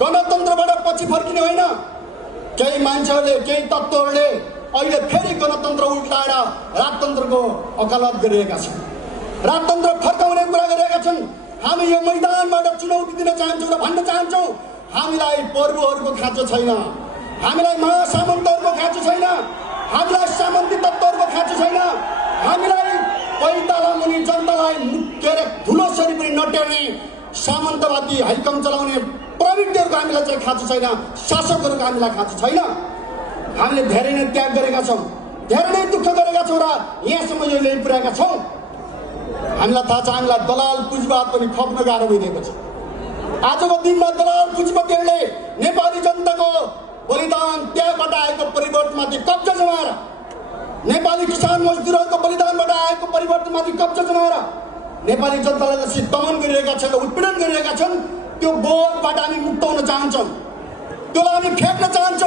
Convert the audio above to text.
गणतन्त्रबाट पछि फर्किने होइन। केही मान्छेहरूले केही तत्त्वहरूले अहिले फेरि गणतन्त्र उल्टाएर राजतन्त्रको वकालत गरिरहेका छन्, राजतन्त्र फर्काउने कुरा गरिरहेका छन्। हामी यो मैदानबाट चुनौती दिन चाहन्छौँ र भन्न चाहन्छौँ, हामीलाई प्रभुहरूको खाँचो छैन, हामीलाई महासामन्तहरूको खाँचो छैन, हामीलाई सामन्ती तत्त्वहरूको खाँचो छैन, हामीलाई पैताला मुनि जनतालाई मुक्केर धुलोसरी पनि नटेर्ने सामन्तवादी हैकम चलाउने प्रवृत्तिहरूको हामीलाई चाहिँ खाँचो छैन, शासकहरूको हामीलाई खाँचो छैन। हामीले धेरै नै त्याग गरेका छौँ, धेरै नै दुःख गरेका छौँ र यहाँसम्म यो ल्याइ पुर्याएका छौँ। हामीलाई थाहा छ, हामीलाई दलाल पुँजीवाद पनि खप्न गाह्रो भइरहेको छ। आजको दिनमा दलाल पुँजीपतिहरूले नेपाली जनताको बलिदान त्यागबाट आएको परिवर्तनमाथि कब्जा जमाएर, नेपाली किसान मजदुरहरूको बलिदानबाट आएको परिवर्तनमाथि कब्जा जमाएर नेपाली जनतालाई जसरी दमन गरिरहेका छन् र उत्पीडन गरिरहेका छन्, त्यो बोधबाट हामी मुक्त हुन चाहन्छौँ, त्यसलाई हामी फ्याँक्न चाहन्छौँ।